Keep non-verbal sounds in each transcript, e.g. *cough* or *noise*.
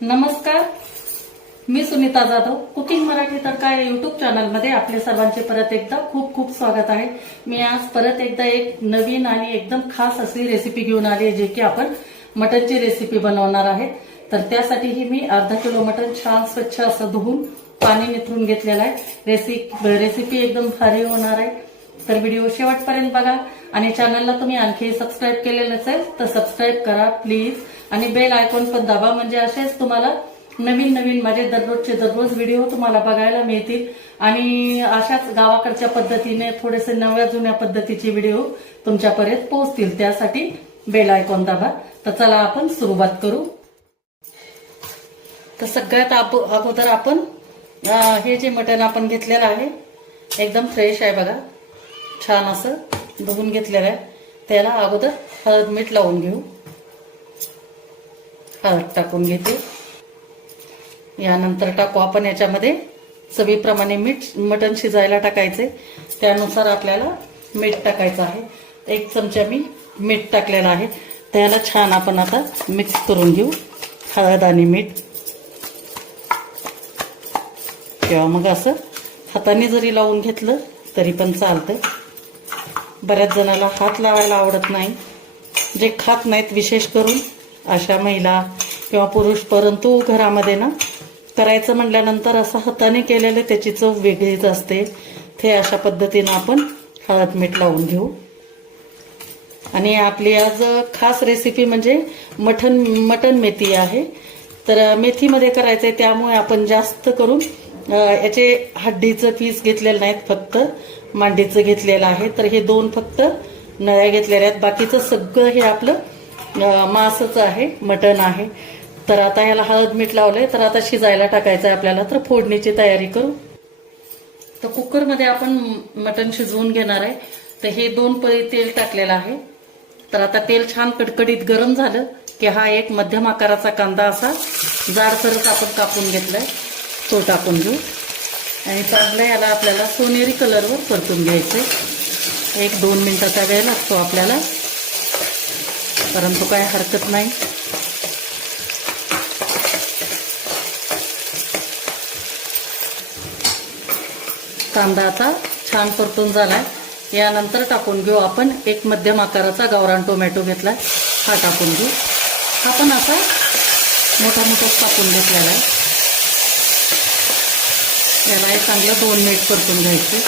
नमस्कार. मी सुनीता जाधव. कुकिंग मराठी तर काय युट्यूब चॅनलमध्ये आपले सर्वांचे परत एकदा खूप खूप स्वागत आहे. मी आज परत एकदा एक नवीन आणि एकदम खास अशी रेसिपी घेऊन आली आहे जे की आपण मटनची रेसिपी बनवणार आहे. तर त्यासाठीही मी अर्धा किलो मटन छान स्वच्छ असं धुवून पाणी निथरून घेतलेलं आहे. रेसि रेसिपी एकदम भारी होणार आहे. तर व्हिडिओ शेवटपर्यंत बघा. आणि चॅनलला तुम्ही आणखी सबस्क्राईब केलेलं असेल तर सबस्क्राईब करा प्लीज आणि बेल आयकॉन पण दाबा. म्हणजे असेच तुम्हाला नवीन नवीन माझे दररोजचे दररोज व्हिडिओ तुम्हाला बघायला मिळतील. आणि अशाच गावाकडच्या पद्धतीने थोडेसे नव्या जुन्या पद्धतीचे व्हिडिओ तुमच्यापर्यंत पोहोचतील. त्यासाठी बेल आयकॉन दाबा. तर चला आपण सुरुवात करू. तर सगळ्यात अगोदर आपण हे जे मटण आपण घेतलेलं आहे एकदम फ्रेश आहे बघा. छान असं धुवून घेतलेलं आहे. त्याला अगोदर हळद मीठ लावून घेऊ. हळद टाकून घेते. यानंतर टाकू आपण याच्यामध्ये चवीप्रमाणे मीठ मटण शिजायला टाकायचे. त्यानुसार आपल्याला मीठ टाकायचं आहे. एक चमचा मी मीठ टाकलेला आहे. त्याला छान आपण आता मिक्स करून घेऊ. हळद आणि मीठ. किंवा मग असं हाताने जरी लावून घेतलं तरी पण चालतं बऱ्याच जणाला हात लावायला आवडत नाही. जे खात नाहीत विशेष करून अशा महिला किंवा पुरुष परंतु घरामध्ये ना करायचं म्हटल्यानंतर असं हाताने केलेलं त्याची चव वेगळीच असते. ते अशा पद्धतीनं आपण हळद मीठ लावून घेऊ. आणि आपली आज खास रेसिपी म्हणजे मठन मटन मेथी आहे. तर मेथीमध्ये करायचं आहे त्यामुळे आपण जास्त करून याचे हड्डीचं पीस घेतलेलं नाहीत फक्त मांडीचं घेतलेलं आहे. तर हे दोन फक्त नळ्या घेतलेल्या आहेत. बाकीचं सगळं हे आपलं मांसच आहे मटण आहे. तर आता याला हळद मीठ लावलंय. तर आता शिजायला टाकायचं आहे आपल्याला. तर फोडणीची तयारी करू. तर कुकरमध्ये आपण मटण शिजवून घेणार आहे. तर हे दोन पळी तेल टाकलेलं आहे. तर आता तेल छान कडकडीत गरम झालं की हा एक मध्यम आकाराचा कांदा असा जाडसरच आपण कापून घेतलाय. तो टाकून घेऊ. आणि चांगलं याला आपल्याला सोनेरी कलरवर परतून घ्यायचंय. एक दोन मिनिटाचा वेळ लागतो आपल्याला. परंतु काय हरकत नाही. कांदा आता छान परतून झालाय. यानंतर टाकून घेऊ आपण एक मध्यम आकाराचा गावरान टोमॅटो घेतलाय. हा टाकून घेऊ. हा पण असा मोठा मोठा टाकून घेतलेला आहे. याला हे चांगलं दोन मिनिट परतून घ्यायचे.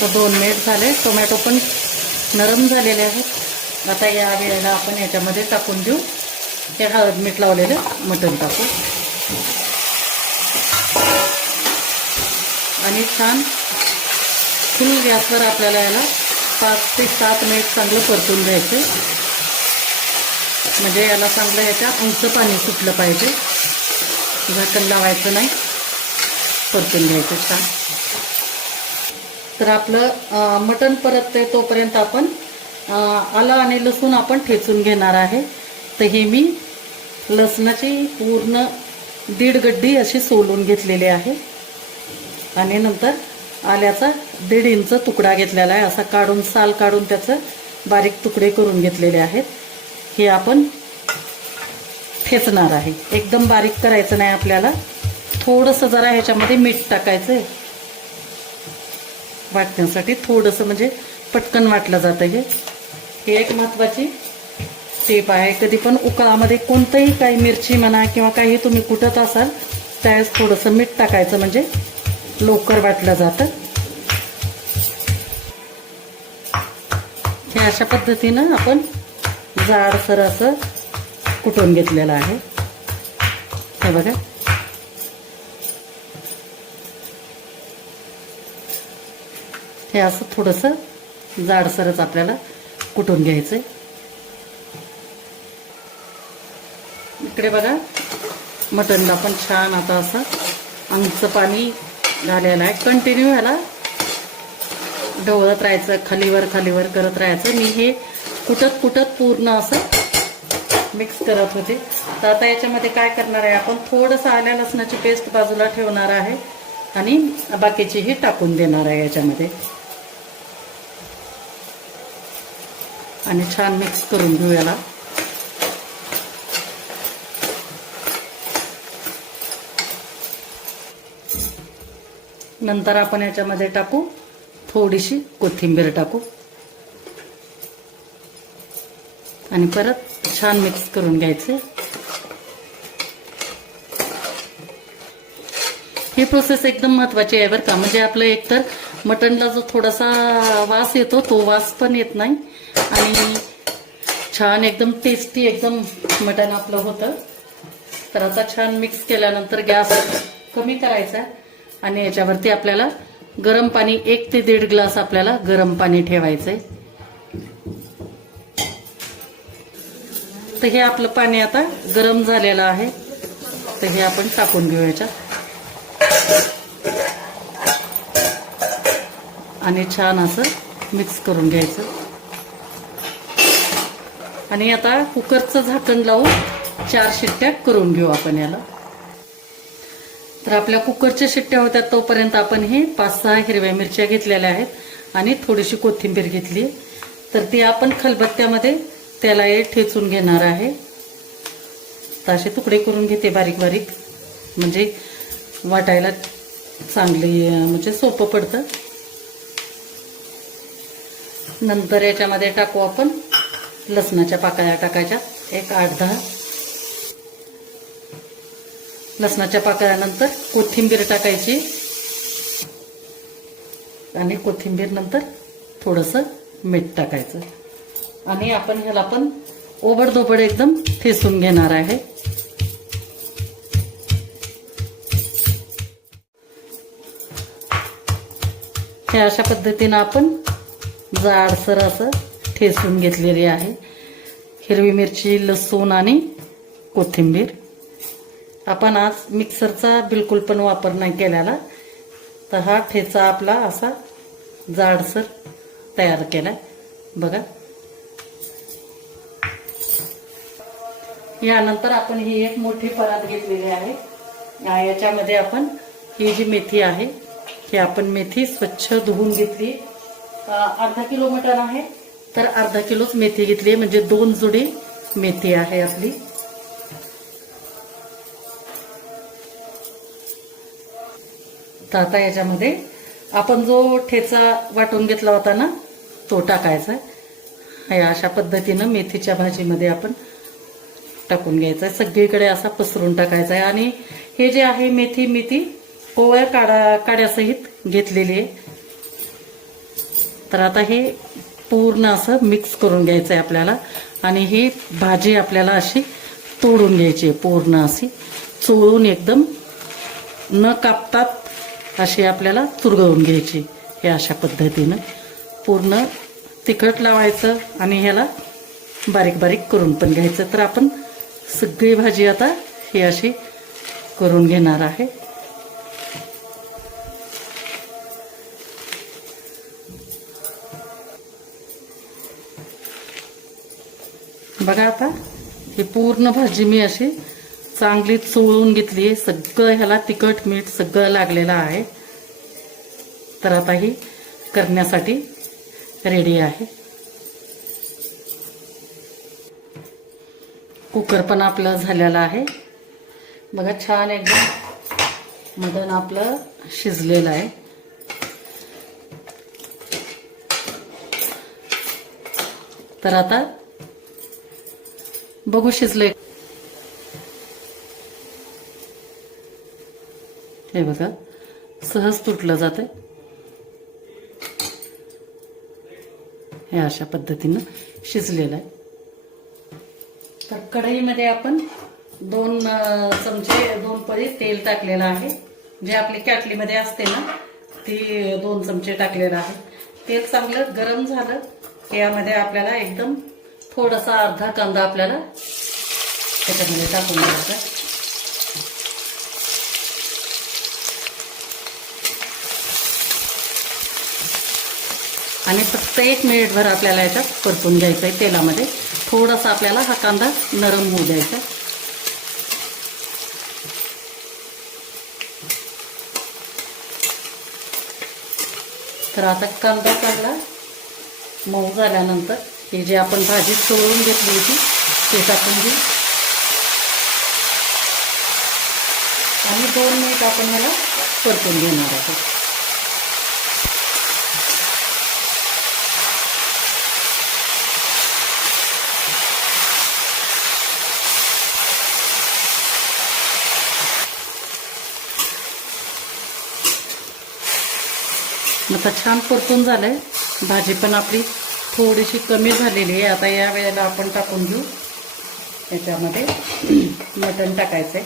तर दोन मिनिट झाले. टोमॅटो पण नरम झालेले आहेत. आता या वेळेला आपण याच्यामध्ये टाकून देऊ. हे हळद मीठ लावलेलं मटण टाकू. आणि छान फुल गॅसवर आपल्याला याला पाच ते सात मिनिट चांगलं परतून घ्यायचं. म्हणजे याला चांगलं ह्याच्या उंच पाणी सुटलं पाहिजे. झाकण लावायचं नाही. परतून घ्यायचं छान. तर आपलं मटण परतते तोपर्यंत आपण आलं आणि लसूण आपण ठेचून घेणार आहे. तर हे मी लसणाची पूर्ण दीड गड्डी अशी सोलून घेतलेली आहे. आणि नंतर आल्याचा दीड इंच तुकडा घेतलेला आहे. असा काढून साल काढून त्याचं बारीक तुकडे करून घेतलेले आहेत. हे आपण ठेचणार आहे. एकदम बारीक करायचं नाही आपल्याला. थोडंसं जरा ह्याच्यामध्ये मीठ टाकायचं आहे वाटण्यासाठी थोडंसं म्हणजे पटकन वाटलं जातं हे. हे एक महत्त्वाची टीप आहे. कधी पण उकळामध्ये कोणतंही काही मिरची म्हणा किंवा काही तुम्ही कुटत असाल त्यावेळेस थोडंसं मीठ टाकायचं म्हणजे लवकर वाटलं जातं. हे अशा पद्धतीनं आपण जाडसर असं कुटून घेतलेलं आहे. हे बघा. हे असं थोडंसं जाडसरच आपल्याला कुटून आहे इकडे बघा मटनला पण छान आता असं अंगचं पाणी झालेलं आहे. कंटिन्यू ह्याला ढवळत राहायचं खालीवर खालीवर करत राहायचं. मी हे कुटत कुटत पूर्ण असं मिक्स करत होते. तर आता याच्यामध्ये काय करणार आहे आपण? थोडंसं आल्या लसणाची पेस्ट बाजूला ठेवणार आहे आणि बाकीचीही टाकून देणार आहे याच्यामध्ये. आणि छान मिक्स करून घेऊ याला. नंतर आपण याच्यामध्ये टाकू थोडीशी कोथिंबीर टाकू. आणि परत छान मिक्स करून घ्यायचे. ही प्रोसेस एकदम महत्वाची आहे बरं का. म्हणजे आपलं एकतर मटणला जो थोडासा वास येतो तो वास पण येत नाही. आणि छान एकदम टेस्टी एकदम मटन आपलं होतं. तर आता छान मिक्स केल्यानंतर गॅस कमी करायचा आणि याच्यावरती आपल्याला गरम पाणी एक ते दीड ग्लास आपल्याला गरम पाणी ठेवायचंय. तर हे आपलं पाणी आता गरम झालेलं आहे. तर हे आपण टाकून घेऊ याच्यात. आणि छान असं मिक्स करून घ्यायचं. आणि आता कुकरचं झाकण लावून चार शिट्ट्या करून घेऊ आपण याला. तर आपल्या कुकरच्या शिट्ट्या होत्या तोपर्यंत आपण हे पाच सहा हिरव्या मिरच्या घेतलेल्या आहेत आणि थोडीशी कोथिंबीर घेतली तर ती आपण खलबत्त्यामध्ये त्याला हे ठेचून घेणार आहे. तर असे तुकडे करून घेते बारीक बारीक. म्हणजे वाटायला चांगली म्हणजे सोपं पडतं. नंतर याच्यामध्ये टाकू आपण लसणाच्या पाकळ्या टाकायच्या. एक आठ दहा. लसणाच्या पाकळ्यानंतर कोथिंबीर टाकायची. आणि कोथिंबीर नंतर थोडंसं मीठ टाकायचं. आणि आपण ह्याला पण ओबडधोबड एकदम ठेसून घेणार आहे. हे अशा पद्धतीनं आपण जाडसर असं ठेसून घेतलेली आहे. हिरवी मिरची लसूण आणि कोथिंबीर. आपण आज मिक्सरचा बिलकुल पण वापर नाही केलेला. तर हा ठेचा आपला असा जाडसर तयार केला बघा. यानंतर आपण ही एक मोठी परात घेतलेली आहे. याच्यामध्ये आपण ही जी मेथी आहे ही आपण मेथी स्वच्छ धुवून घेतली. अर्धा किलोमीटर आहे. तर अर्धा किलोच मेथी घेतली म्हणजे दोन जुडी मेथी आहे आपली. तर आता याच्यामध्ये आपण जो ठेचा वाटून घेतला होता ना तो टाकायचा आहे. अशा पद्धतीनं मेथीच्या भाजीमध्ये आपण टाकून घ्यायचा आहे. सगळीकडे असा पसरून टाकायचा आहे. आणि हे जे आहे मेथी मेथी कोवळ्या काढा काड्यासहित घेतलेली आहे. तर आता हे पूर्ण असं मिक्स करून घ्यायचं आहे आपल्याला. आणि ही भाजी आपल्याला अशी तोडून घ्यायची आहे पूर्ण अशी. चोळून एकदम न कापतात अशी आपल्याला चुरगवून घ्यायची हे अशा पद्धतीनं. पूर्ण तिखट लावायचं आणि ह्याला बारीक बारीक करून पण घ्यायचं. तर आपण सगळी भाजी आता ही अशी करून घेणार आहे. बघा आता ही पूर्ण भाजी मी अशी चांगली चोळून घेतली सगळं ह्याला तिखट मीठ सगळं लागलेलं आहे. तर आता ही करण्यासाठी रेडी आहे. कुकर पण आपलं झालेलं आहे. बघा छान एकदम मटण आपलं शिजलेलं आहे. तर आता बघू शिजले हे बघा सहज तुटलं जाते हे अशा पद्धतीनं शिजलेलं आहे तर कढईमध्ये आपण दोन चमचे दोन पळी तेल टाकलेलं आहे जे आपली कॅटलीमध्ये असते ना ती दोन चमचे टाकलेलं आहे तेल चांगलं गरम झालं की यामध्ये आपल्याला एकदम थोडासा अर्धा कांदा आपल्याला त्याच्यामध्ये टाकून द्यायचा. आणि फक्त एक मिनिटभर आपल्याला याच्यात परतून घ्यायचं आहे तेलामध्ये. थोडासा आपल्याला हा कांदा नरम होऊ द्यायचा. तर आता कांदा चांगला मऊ झाल्यानंतर हे जे आपण भाजी चोळून घेतली होती ते टाकून घेऊ. आणि दोन मिनिट आपण याला परतून घेणार आहोत. आता छान परतून झालंय. भाजी पण आपली थोडीशी कमी झालेली आहे. आता या वेळेला आपण टाकून घेऊ. याच्यामध्ये *clears throat* मटण आहे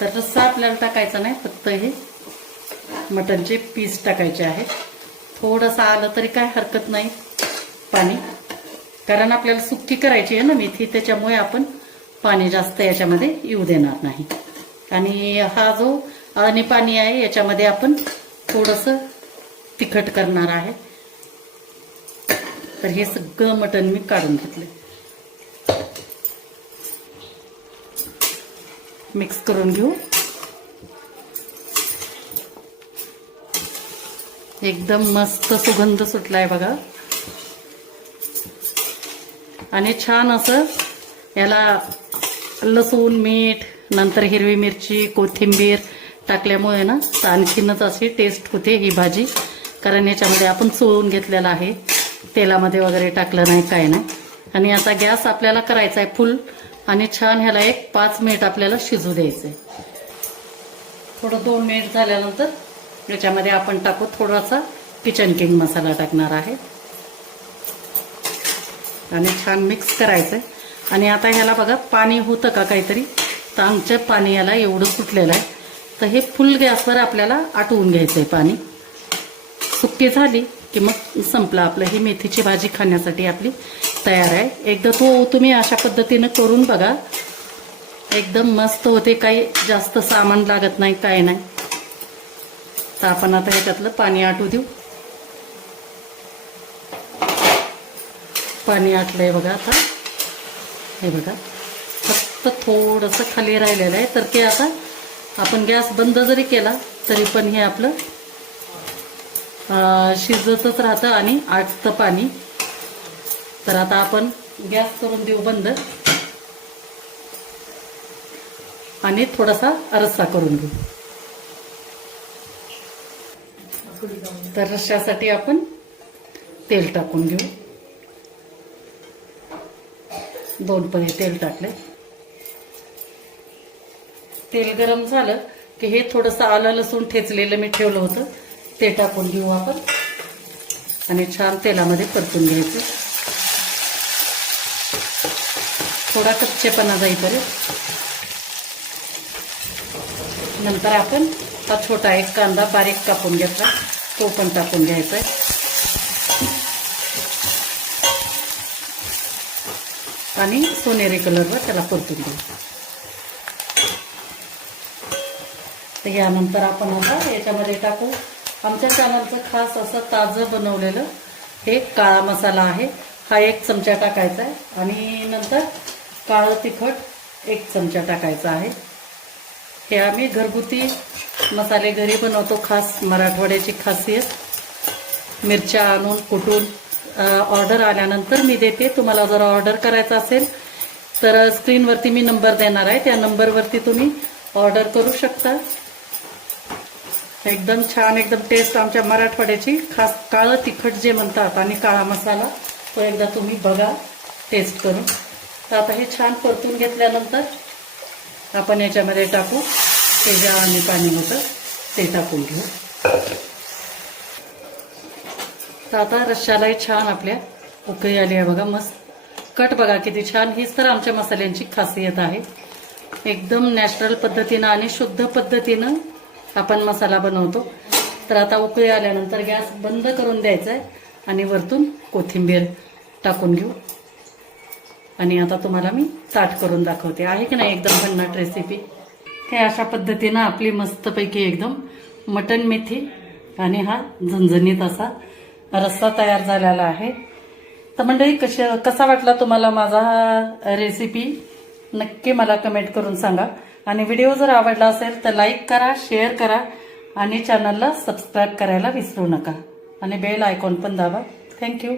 तर रस्सा आपल्याला टाकायचा नाही फक्त हे मटणचे पीस टाकायचे आहेत. थोडंसं आलं तरी काय हरकत नाही पाणी. कारण आपल्याला सुक्की करायची आहे ना मेथी त्याच्यामुळे आपण पाणी जास्त याच्यामध्ये येऊ देणार नाही. आणि हा जो आणि पाणी आहे याच्यामध्ये आपण थोडंसं तिखट करणार आहे. तर हे सगळं मटण मी काढून घेतलं मिक्स करून घेऊ. एकदम मस्त सुगंध सुटलाय बघा. आणि छान असं याला लसूण मीठ नंतर हिरवी मिरची कोथिंबीर टाकल्यामुळे ना आणखीनच अशी टेस्ट होते ही भाजी. कारण याच्यामध्ये आपण चोळून घेतलेला आहे. तेलामध्ये वगैरे टाकलं नाही काय नाही. आणि आता गॅस आपल्याला करायचा आहे फुल. आणि छान ह्याला एक पाच मिनिट आपल्याला शिजू द्यायचं आहे थोडं दोन मिनिट झाल्यानंतर याच्यामध्ये आपण टाकू थोडासा किचन किंग मसाला टाकणार आहे. आणि छान मिक्स करायचं आहे आणि आता ह्याला बघा पाणी होतं का काहीतरी? तर आमचं पाणी याला एवढं सुटलेलं आहे. तर हे फुल गॅसवर आपल्याला आटवून घ्यायचं आहे पाणी. सुक्की झाली. की मग संपलं आपलं. ही मेथीची भाजी खाण्यासाठी आपली तयार आहे. एकदा तो तुम्ही अशा पद्धतीनं करून बघा. एकदम मस्त होते. काही जास्त सामान लागत नाही काय नाही. तर आपण आता ह्याच्यातलं पाणी आटू देऊ. पाणी आटलंय बघा आता. हे बघा. फक्त थोडंसं खाली राहिलेलं आहे. तर ते आता आपण गॅस बंद जरी केला तरी पण हे आपलं शिजतच राहतं आणि आटतं पाणी. तर आता आपण गॅस करून देऊ बंद. आणि थोडासा रस्सा करून घेऊ. तर रश्श्यासाठी आपण तेल टाकून घेऊ. दोन पळी तेल टाकले. तेल गरम झालं की हे थोडंसं आलं लसूण ठेचलेलं मी ठेवलं होतं. ते टाकून घेऊ आपण. आणि छान तेलामध्ये परतून घ्यायचं. थोडा कच्चेपणा जाईपर्यंत. नंतर आपण हा छोटा एक कांदा बारीक कापून घेतला. तो पण टाकून घ्यायचा. आहे आणि सोनेरी कलरवर त्याला परतून घेऊ. तर यानंतर आपण आता याच्यामध्ये टाकू आमच्या चॅनलचं खास असं ताजं बनवलेलं हे काळा मसाला आहे. हा एक चमचा टाकायचा आहे. आणि नंतर काळं तिखट एक चमचा टाकायचा आहे. हे आम्ही घरगुती मसाले घरी बनवतो खास मराठवाड्याची खासियत. मिरच्या आणून कुटून ऑर्डर आल्यानंतर मी देते. तुम्हाला जर ऑर्डर करायचं असेल तर स्क्रीनवरती मी नंबर देणार आहे. त्या नंबरवरती तुम्ही ऑर्डर करू शकता. एकदम छान एकदम टेस्ट आमच्या मराठवाड्याची. खास काळं तिखट जे म्हणतात आणि काळा मसाला तो एकदा तुम्ही बघा टेस्ट करून. तर आता हे छान परतून घेतल्यानंतर आपण याच्यामध्ये टाकू. ते ज्या आणि पाणी होतं ते टाकून घेऊ. तर आता रश्शालाही छान आपल्या उकळी आली आहे बघा मस्त. कट बघा किती छान. हीच तर आमच्या मसाल्यांची खासियत आहे. एकदम नॅचरल पद्धतीनं आणि शुद्ध पद्धतीनं आपण मसाला बनवतो. तर आता उकळी आल्यानंतर गॅस बंद करून द्यायचा आहे आणि वरतून कोथिंबीर टाकून घेऊ. आणि आता तुम्हाला मी ताट करून दाखवते. आहे की नाही एकदम भन्नाट रेसिपी हे अशा पद्धतीनं आपली मस्तपैकी एकदम मटन मेथी आणि हा झणझणीत असा रस्सा तयार झालेला आहे. तर मंडळी कशा कसा वाटला तुम्हाला माझा हा रेसिपी नक्की मला कमेंट करून सांगा. आणि व्हिडिओ जर आवडला असेल तर लाईक करा शेअर करा आणि चॅनलला सबस्क्राईब करायला विसरू नका. आणि बेल आयकॉन पण दाबा. थँक्यू